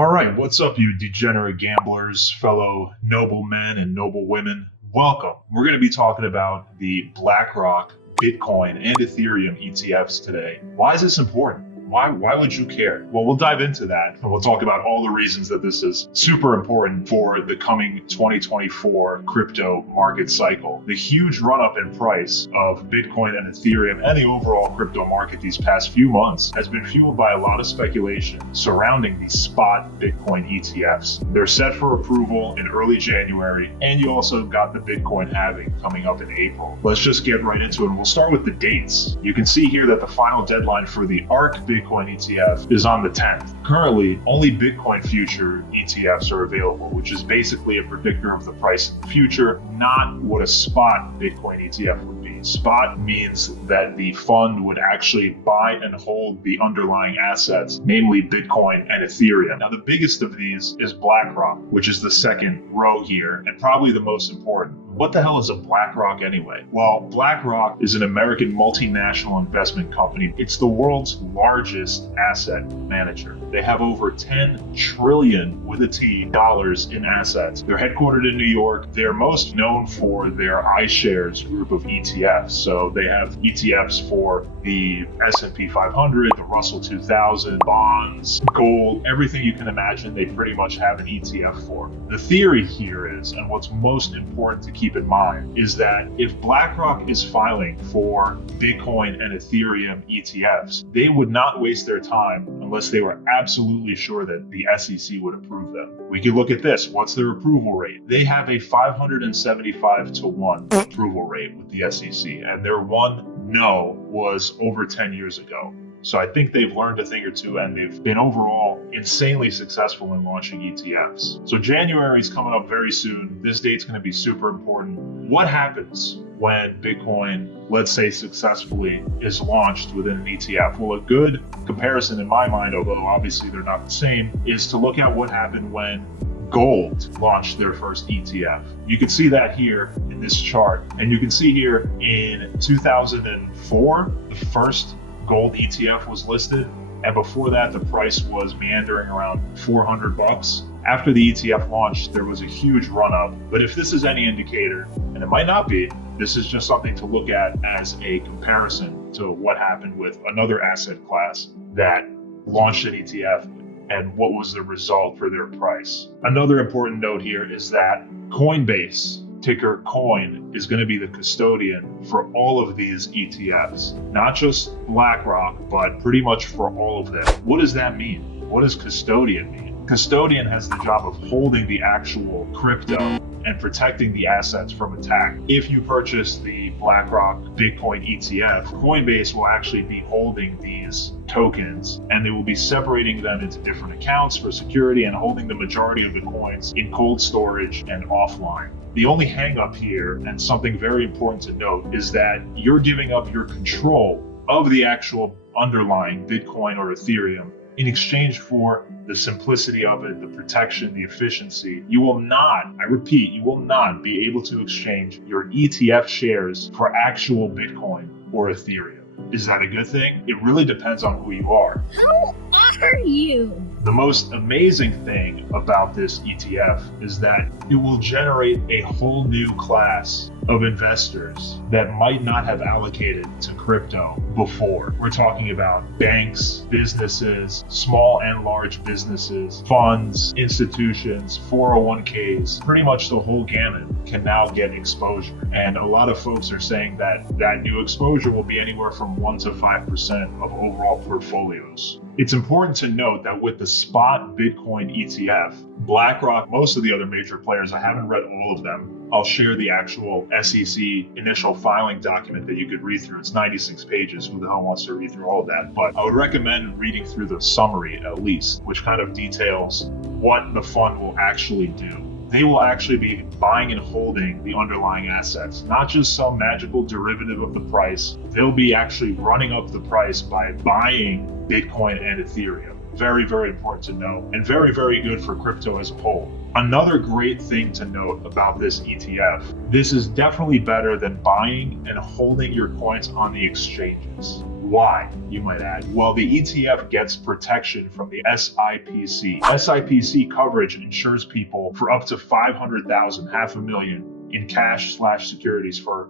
All right, what's up, you degenerate gamblers, fellow noble men and noble women? Welcome. We're going to be talking about the BlackRock, Bitcoin, and Ethereum ETFs today. Why is this important? Why would you care? Well, we'll dive into that, and we'll talk about all the reasons that this is super important for the coming 2024 crypto market cycle. The huge run-up in price of Bitcoin and Ethereum and the overall crypto market these past few months has been fueled by a lot of speculation surrounding the spot Bitcoin ETFs. They're set for approval in early January, and you also got the Bitcoin halving coming up in April. Let's just get right into it, and we'll start with the dates. You can see here that the final deadline for the ARK Bitcoin ETF is on the 10th. Currently, only Bitcoin future ETFs are available, which is basically a predictor of the price in the future, not what a spot Bitcoin ETF would be. Spot means that the fund would actually buy and hold the underlying assets, namely Bitcoin and Ethereum. Now, the biggest of these is BlackRock, which is the second row here, and probably the most important. What the hell is a BlackRock anyway? Well, BlackRock is an American multinational investment company. It's the world's largest asset manager. They have over 10 trillion with a T dollars in assets. They're headquartered in New York. They're most known for their iShares group of ETFs. So they have ETFs for the S&P 500, the Russell 2000, bonds, gold, everything you can imagine they pretty much have an ETF for. The theory here is, and what's most important to keep in mind, is that if BlackRock is filing for Bitcoin and Ethereum ETFs, they would not waste their time unless they were absolutely sure that the SEC would approve them. We could look at this. What's their approval rate? They have a 575 to 1 approval rate with the SEC, and their one no was over 10 years ago. So I think they've learned a thing or two, and they've been overall insanely successful in launching ETFs. So January is coming up very soon. This date's going to be super important. What happens when Bitcoin, let's say successfully, is launched within an ETF? Well, a good comparison in my mind, although obviously they're not the same, is to look at what happened when gold launched their first ETF. You can see that here in this chart, and you can see here in 2004, the first gold ETF was listed, and before that the price was meandering around 400 bucks. After the ETF launched, there was a huge run up. But if this is any indicator, and it might not be, this is just something to look at as a comparison to what happened with another asset class that launched an ETF and what was the result for their price. Another important note here is that Coinbase, ticker COIN, is going to be the custodian for all of these ETFs, not just BlackRock, but pretty much for all of them. What does that mean? What does custodian mean? Custodian has the job of holding the actual crypto and protecting the assets from attack. If you purchase the BlackRock Bitcoin ETF, Coinbase will actually be holding these tokens, and they will be separating them into different accounts for security and holding the majority of the coins in cold storage and offline. The only hang up here, and something very important to note, is that you're giving up your control of the actual underlying Bitcoin or Ethereum in exchange for the simplicity of it, the protection, the efficiency. You will not, I repeat, you will not be able to exchange your ETF shares for actual Bitcoin or Ethereum. Is that a good thing? It really depends on who you are. Who are you? The most amazing thing about this ETF is that it will generate a whole new class of investors that might not have allocated to crypto before. We're talking about banks, businesses, small and large businesses, funds, institutions, 401ks, pretty much the whole gamut can now get exposure. And a lot of folks are saying that that new exposure will be anywhere from 1 to 5% of overall portfolios. It's important to note that with the spot Bitcoin ETF, BlackRock, most of the other major players, I haven't read all of them. I'll share the actual SEC initial filing document that you could read through. It's 96 pages. Who the hell wants to read through all of that? But I would recommend reading through the summary at least, which kind of details what the fund will actually do. They will actually be buying and holding the underlying assets, not just some magical derivative of the price. They'll be actually running up the price by buying Bitcoin and Ethereum. Very, very important to know, and very, very good for crypto as a whole. Another great thing to note about this ETF, this is definitely better than buying and holding your coins on the exchanges. Why, you might add? Well, the ETF gets protection from the SIPC. SIPC coverage insures people for up to $500,000, half a million, in cash/securities per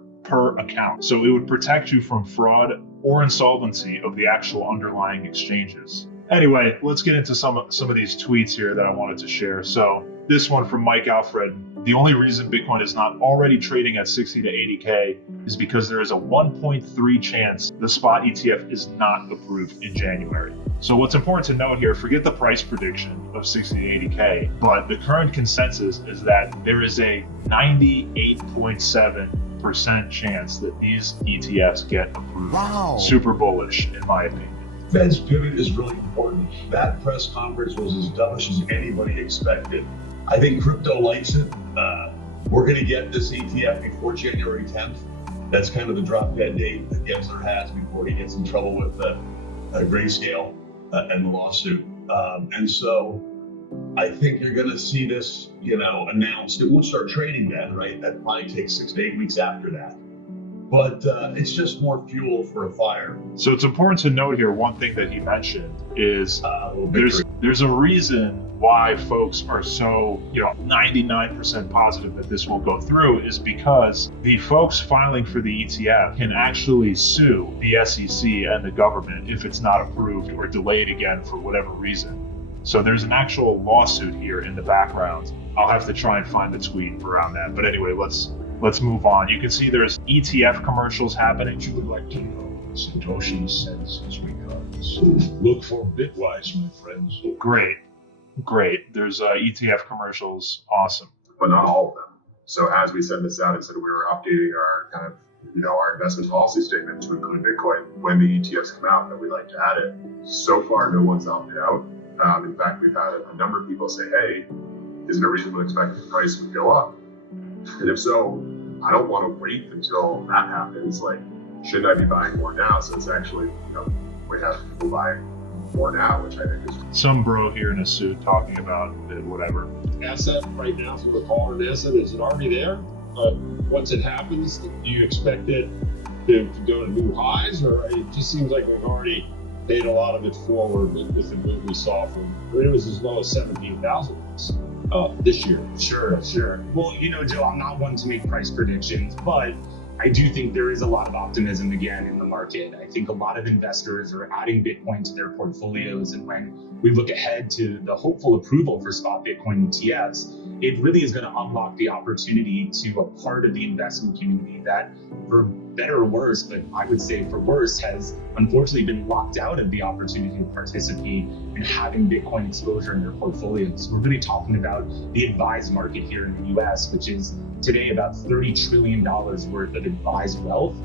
account. So it would protect you from fraud or insolvency of the actual underlying exchanges. Anyway, let's get into some of these tweets here that I wanted to share. So this one from Mike Alfred: the only reason Bitcoin is not already trading at 60 to 80K is because there is a 1.3 chance the spot ETF is not approved in January. So what's important to note here, forget the price prediction of 60 to 80K, but the current consensus is that there is a 98.7% chance that these ETFs get approved. Wow. Super bullish, in my opinion. Fed's pivot is really important. That press conference was as dovish as anybody expected. I think crypto likes it. We're going to get this ETF before January 10th. That's kind of the drop dead date that Gensler has before he gets in trouble with Grayscale and the lawsuit. And so I think you're going to see this, announced. It won't start trading then, right? That probably takes 6 to 8 weeks after that. But it's just more fuel for a fire. So it's important to note here, one thing that he mentioned is there's a reason why folks are so 99% positive that this will go through, is because the folks filing for the ETF can actually sue the SEC and the government if it's not approved or delayed again for whatever reason. So there's an actual lawsuit here in the background. I'll have to try and find the tweet around that. But anyway, let's move on. You can see there's ETF commercials happening. You would like to know Satoshi sends his regards. Look for Bitwise, my friends. Great. There's ETF commercials. Awesome. But not all of them. So as we send this out, and said we were updating our kind of, our investment policy statement to include Bitcoin when the ETFs come out, that we like to add it. So far, no one's opted out. In fact, we've had a number of people say, hey, is there a reason to expect the price would go up? And if so, I don't want to wait until that happens. Like, shouldn't I be buying more now? So it's actually, we have people buying more now, which I think is some bro here in a suit talking about whatever. Asset right now, if you were calling an asset, is it already there? Once it happens, do you expect it to go to new highs, or it just seems like we've already paid a lot of it forward with the move we saw from, it was as low as 17,000 this year. Sure. Well, Joe, I'm not one to make price predictions, but I do think there is a lot of optimism again in the market. I think a lot of investors are adding Bitcoin to their portfolios, and when we look ahead to the hopeful approval for spot Bitcoin ETFs, it really is going to unlock the opportunity to a part of the investment community that, for better or worse, but I would say for worse, has unfortunately been locked out of the opportunity to participate in having Bitcoin exposure in their portfolios. We're really talking about the advised market here in the US, which is today about $30 trillion worth of advised wealth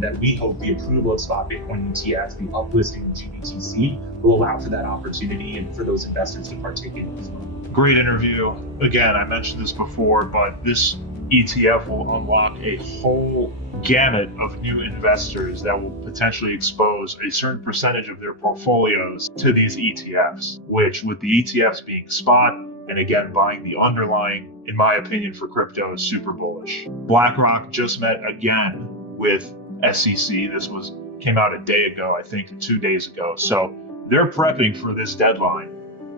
that we hope the approval of spot Bitcoin ETFs, the uplisting of GBTC, will allow for that opportunity and for those investors to partake in as well. Great interview. Again, I mentioned this before, but this ETF will unlock a whole gamut of new investors that will potentially expose a certain percentage of their portfolios to these ETFs, which, with the ETFs being spot and again buying the underlying, in my opinion, for crypto, is super bullish. BlackRock just met again with SEC. This came out a day ago, I think 2 days ago. So they're prepping for this deadline,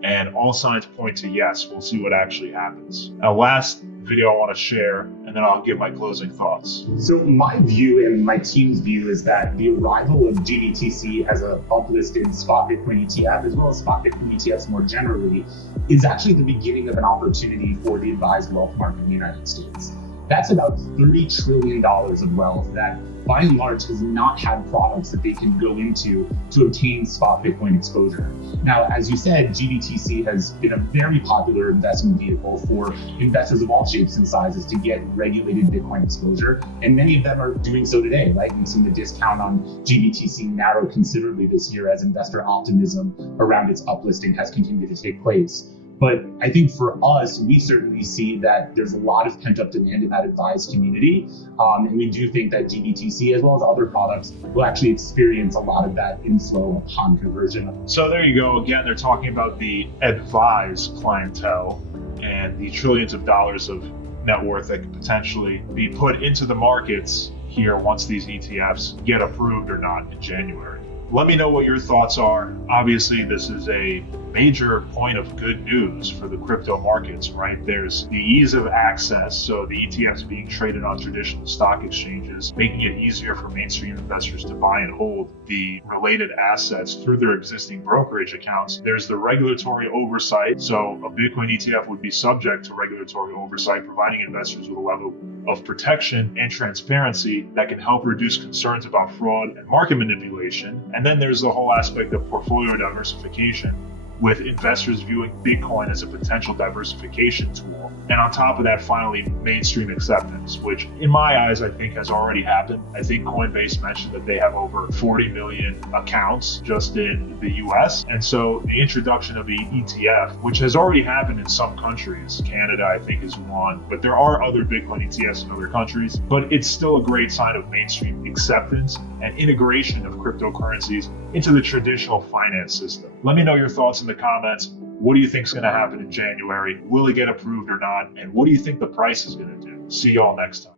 and all signs point to yes. We'll see what actually happens. Now, last video I want to share, and then I'll give my closing thoughts. So my view and my team's view is that the arrival of GBTC as a uplisted spot Bitcoin ETF, as well as spot Bitcoin ETFs more generally, is actually the beginning of an opportunity for the advised wealth market in the United States. That's about $30 trillion of wealth that, by and large, has not had products that they can go into to obtain spot Bitcoin exposure. Now, as you said, GBTC has been a very popular investment vehicle for investors of all shapes and sizes to get regulated Bitcoin exposure, and many of them are doing so today, right? We've seen the discount on GBTC narrow considerably this year as investor optimism around its uplisting has continued to take place. But I think for us, we certainly see that there's a lot of pent-up demand in that advised community. And we do think that GBTC, as well as other products, will actually experience a lot of that inflow upon conversion. So there you go. Again, they're talking about the advised clientele and the trillions of dollars of net worth that could potentially be put into the markets here once these ETFs get approved or not in January. Let me know what your thoughts are. Obviously, this is a major point of good news for the crypto markets, right? There's the ease of access, so the ETFs being traded on traditional stock exchanges, making it easier for mainstream investors to buy and hold the related assets through their existing brokerage accounts. There's the regulatory oversight, so a Bitcoin ETF would be subject to regulatory oversight, providing investors with a level of protection and transparency that can help reduce concerns about fraud and market manipulation. And then there's the whole aspect of portfolio diversification, with investors viewing Bitcoin as a potential diversification tool. And on top of that, finally, mainstream acceptance, which in my eyes, I think has already happened. I think Coinbase mentioned that they have over 40 million accounts just in the US. And so the introduction of the ETF, which has already happened in some countries, Canada, I think, is one, but there are other Bitcoin ETFs in other countries, but it's still a great sign of mainstream acceptance and integration of cryptocurrencies into the traditional finance system. Let me know your thoughts in the comments. What do you think is going to happen in January? Will it get approved or not? And what do you think the price is going to do? See y'all next time.